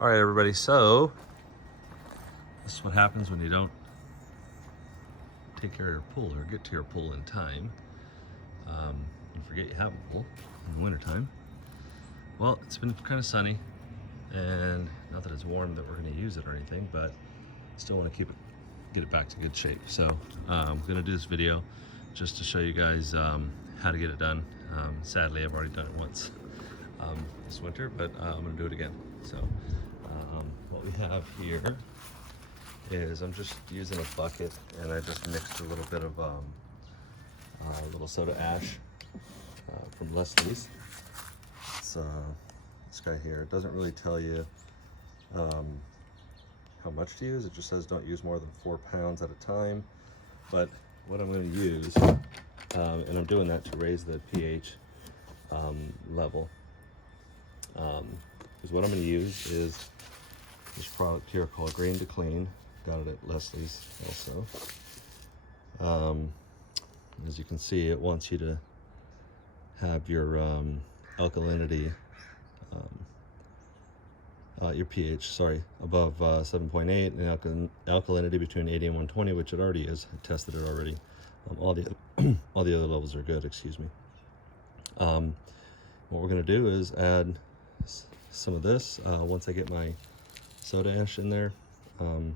All right, everybody, so this is what happens when you don't take care of your pool or get to your pool in time. You forget you have a pool in the wintertime. Well, it's been kind of sunny, and not that it's warm that we're going to use it or anything, but still want to get it back to good shape. So I'm going to do this video just to show you guys how to get it done. Sadly, I've already done it once this winter, but I'm going to do it again. So what we have here is I'm just using a bucket, and I just mixed a little bit of a little soda ash from Leslie's. It's this guy here. It doesn't really tell you how much to use. It just says don't use more than 4 pounds at a time. But what I'm going to use, and I'm doing that to raise the pH level, is what I'm going to use is this product here called Green to Clean. Got it at Leslie's also. As you can see, it wants you to have your alkalinity, your pH, sorry, above 7.8, and alkalinity between 80 and 120, which it already is. I tested it already. All the all the other levels are good. Excuse me. What we're going to do is add some of this. Once I get my soda ash in there, I'm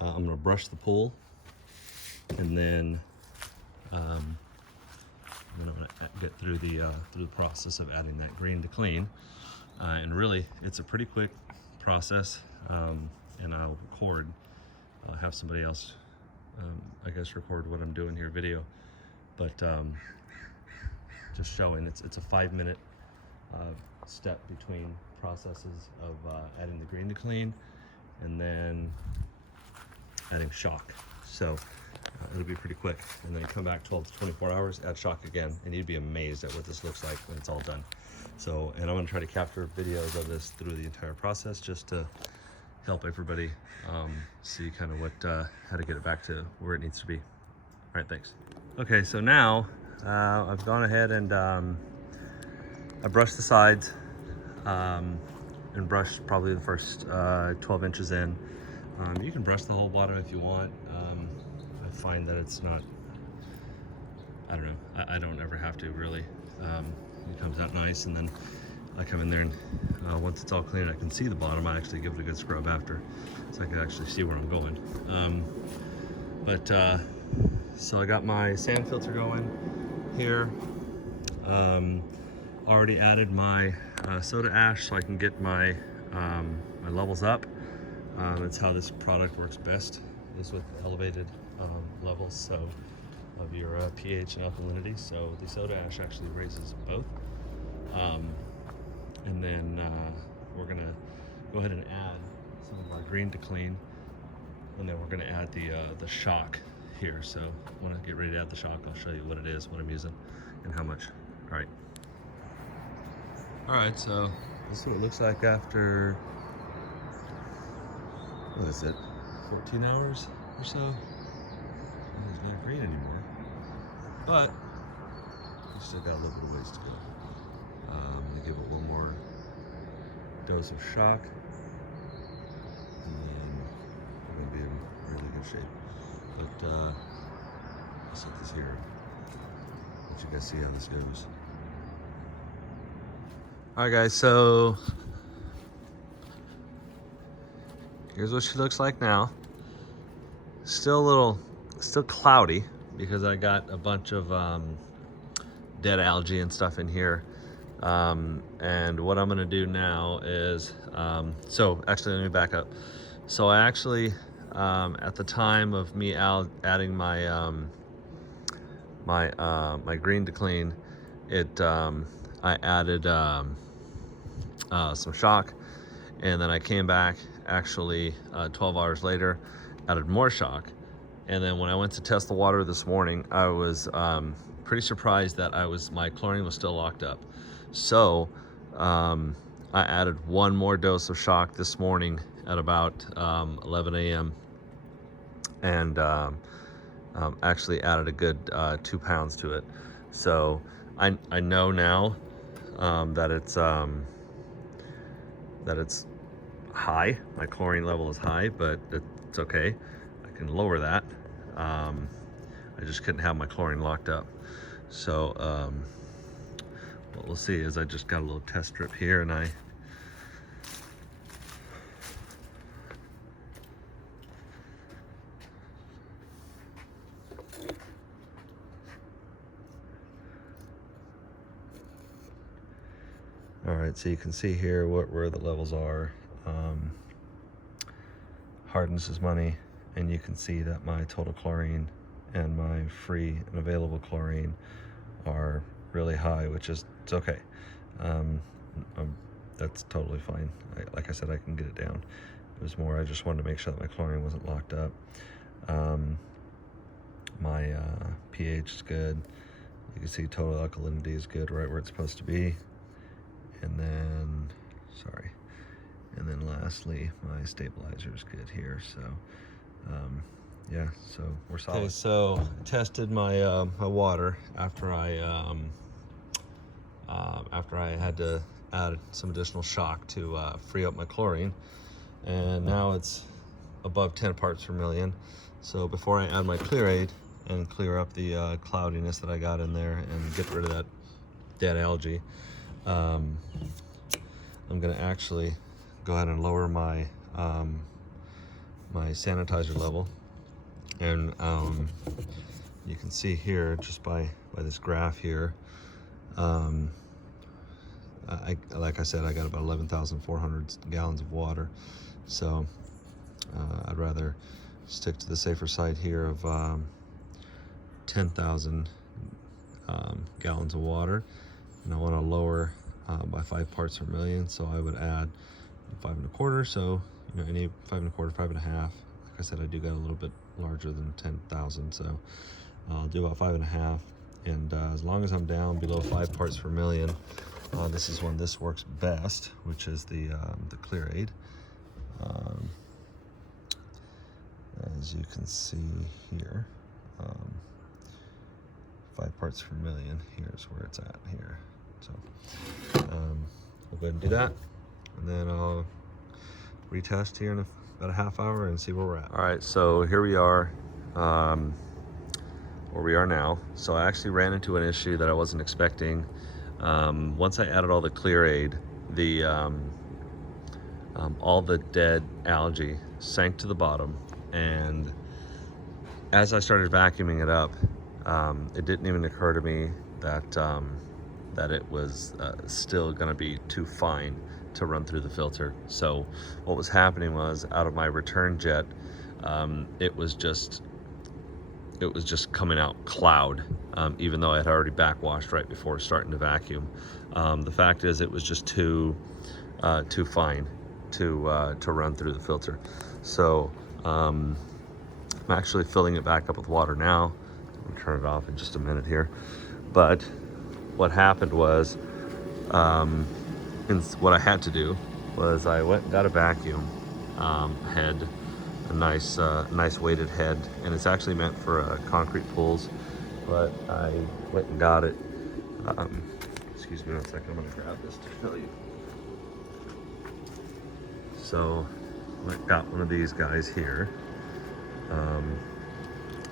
going to brush the pool, and then I'm going to get through the process of adding that Green to Clean. And really, it's a pretty quick process, and I'll have somebody else, I guess, record what I'm doing here, video, but just showing it's a 5-minute step between processes of adding the Green to Clean and then adding shock. So it'll be pretty quick, and then come back 12 to 24 hours, add shock again, and you'd be amazed at what this looks like when it's all done. So, and I'm going to try to capture videos of this through the entire process just to help everybody see kind of what how to get it back to where it needs to be. All right, thanks. Okay, so now I've gone ahead and I brushed the sides and brushed probably the first 12 inches in. You can brush the whole bottom if you want. I find that it's not, I don't know, I don't ever have to really. It comes out nice, and then I come in there, and once it's all clean, I can see the bottom. I actually give it a good scrub after, so I can actually see where I'm going. So I got my sand filter going here. Already added my soda ash so I can get my my levels up. That's how this product works best, is with elevated levels of your pH and alkalinity. So the soda ash actually raises both. And then we're gonna go ahead and add some of our Green to Clean, and then we're gonna add the shock here. So when I get ready to add the shock, I'll show you what it is, what I'm using, and how much. All right. All right, so this is what it looks like after, what is it, 14 hours or so? It's not green anymore, but we still got a little bit of ways to go. I'm gonna give it a little more dose of shock, and then we're gonna be in really good shape. But I'll set this here, let you guys see how this goes. All right, guys, so here's what she looks like now. Still cloudy because I got a bunch of dead algae and stuff in here. And what I'm gonna do now is, so actually let me back up. So I actually, at the time of me adding my my Green to Clean, I added some shock, and then I came back actually 12 hours later, added more shock, and then when I went to test the water this morning, I was pretty surprised that my chlorine was still locked up. So I added one more dose of shock this morning at about 11 a.m. and actually added a good 2 pounds to it. So I know now that it's that it's high. My chlorine level is high, but it's okay. I can lower that. I just couldn't have my chlorine locked up. So what we'll see is I just got a little test strip here, and all right, so you can see here where the levels are. Hardness is money, and you can see that my total chlorine and my free and available chlorine are really high, which is, it's okay. That's totally fine. Like I said, I can get it down. It was more, I just wanted to make sure that my chlorine wasn't locked up. My pH is good. You can see total alkalinity is good, right where it's supposed to be. And then, sorry. And then lastly, my stabilizer is good here. So, yeah, so we're solid. Okay, so I tested my my water after I had to add some additional shock to free up my chlorine, and now it's above 10 parts per million. So before I add my Clear-Aid and clear up the cloudiness that I got in there and get rid of that dead algae, I'm gonna actually go ahead and lower my my sanitizer level. And you can see here, just by this graph here, like I said, I got about 11,400 gallons of water. So I'd rather stick to the safer side here of 10,000 gallons of water. And I want to lower by 5 parts per million. So I would add 5 1/4. So, you know, any 5 1/4, 5 1/2. Like I said, I do got a little bit larger than 10,000. So I'll do about 5 1/2. And as long as I'm down below 5 parts per million, this is when this works best, which is the Clear-Aid. As you can see here, 5 parts per million, here's where it's at here. So we'll go ahead and do that, and then I'll retest here in about a half hour and see where we're at. All right, so here we are, where we are now. So I actually ran into an issue that I wasn't expecting. Once I added all the Clear-Aid, all the dead algae sank to the bottom, and as I started vacuuming it up, it didn't even occur to me that it was still going to be too fine to run through the filter. So what was happening was, out of my return jet, it was just coming out cloud, even though I had already backwashed right before starting to vacuum. The fact is, it was just too fine to run through the filter. So I'm actually filling it back up with water now. I'm gonna turn it off in just a minute here. But what happened was, what I had to do was I went and got a vacuum head, a nice weighted head, and it's actually meant for concrete pools, but I went and got it. Excuse me one second, I'm gonna grab this to show you. So I got one of these guys here.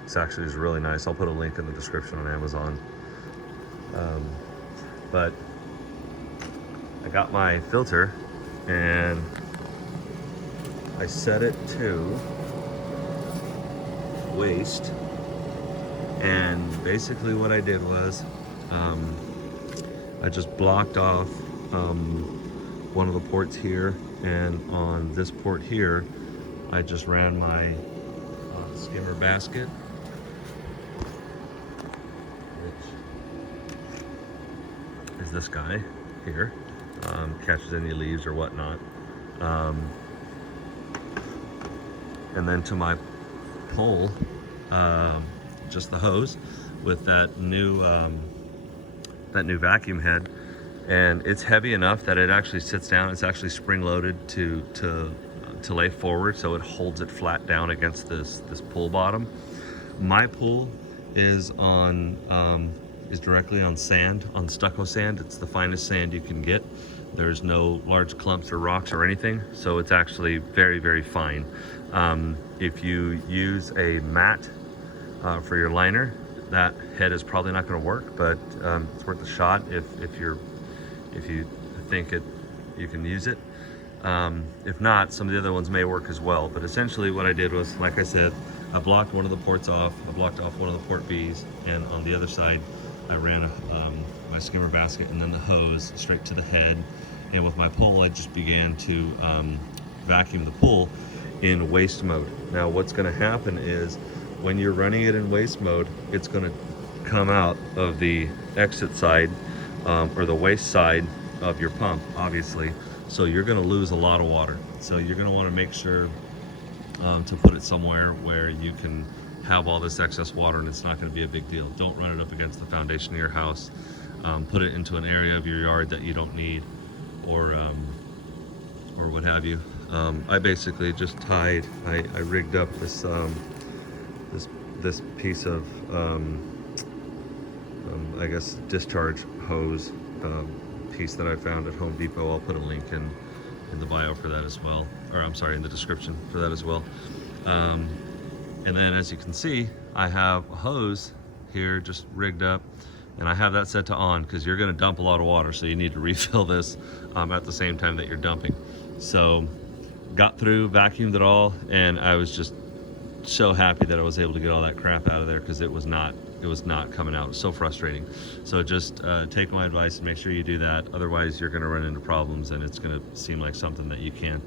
This actually is really nice. I'll put a link in the description on Amazon. But I got my filter and I set it to waste, and basically what I did was I just blocked off one of the ports here, and on this port here I just ran my skimmer basket, which is this guy here. Catches any leaves or whatnot, and then to my pole, just the hose with that new vacuum head, and it's heavy enough that it actually sits down. It's actually spring loaded to lay forward, so it holds it flat down against this pool bottom. My pool is directly on sand, on stucco sand. It's the finest sand you can get. There's no large clumps or rocks or anything, so it's actually very, very fine. If you use a mat for your liner, that head is probably not going to work, but it's worth a shot if you think you can use it. If not, some of the other ones may work as well. But essentially what I did was, like I said, I blocked one of the ports off. I blocked off one of the port Bs, and on the other side, I ran my skimmer basket and then the hose straight to the head. And with my pole, I just began to vacuum the pool in waste mode. Now, what's going to happen is when you're running it in waste mode, it's going to come out of the exit side or the waste side of your pump, obviously. So you're going to lose a lot of water. So you're going to want to make sure to put it somewhere where you can have all this excess water and it's not going to be a big deal. Don't run it up against the foundation of your house. Put it into an area of your yard that you don't need, or what have you. I basically just tied. I rigged up this this piece of I guess discharge hose piece that I found at Home Depot. I'll put a link in the bio for that as well, or I'm sorry, in the description for that as well. And then as you can see, I have a hose here just rigged up, and I have that set to on because you're going to dump a lot of water, so you need to refill this at the same time that you're dumping. So got through, vacuumed it all, and I was just so happy that I was able to get all that crap out of there, because it was not coming out. It was so frustrating. So just take my advice and make sure you do that. Otherwise you're going to run into problems, and it's going to seem like something that you can't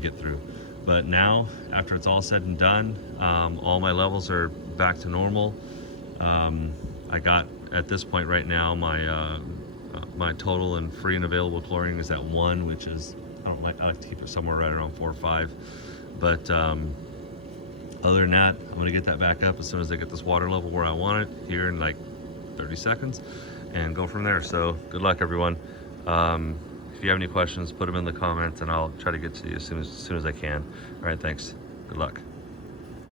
get through. But now, after it's all said and done, all my levels are back to normal. I got, at this point right now, my total and free and available chlorine is at 1, which is, I like to keep it somewhere right around 4 or 5. But other than that, I'm gonna get that back up as soon as I get this water level where I want it, here in like 30 seconds, and go from there. So good luck, everyone. If you have any questions, put them in the comments and I'll try to get to you as soon as I can. All right, thanks. Good luck.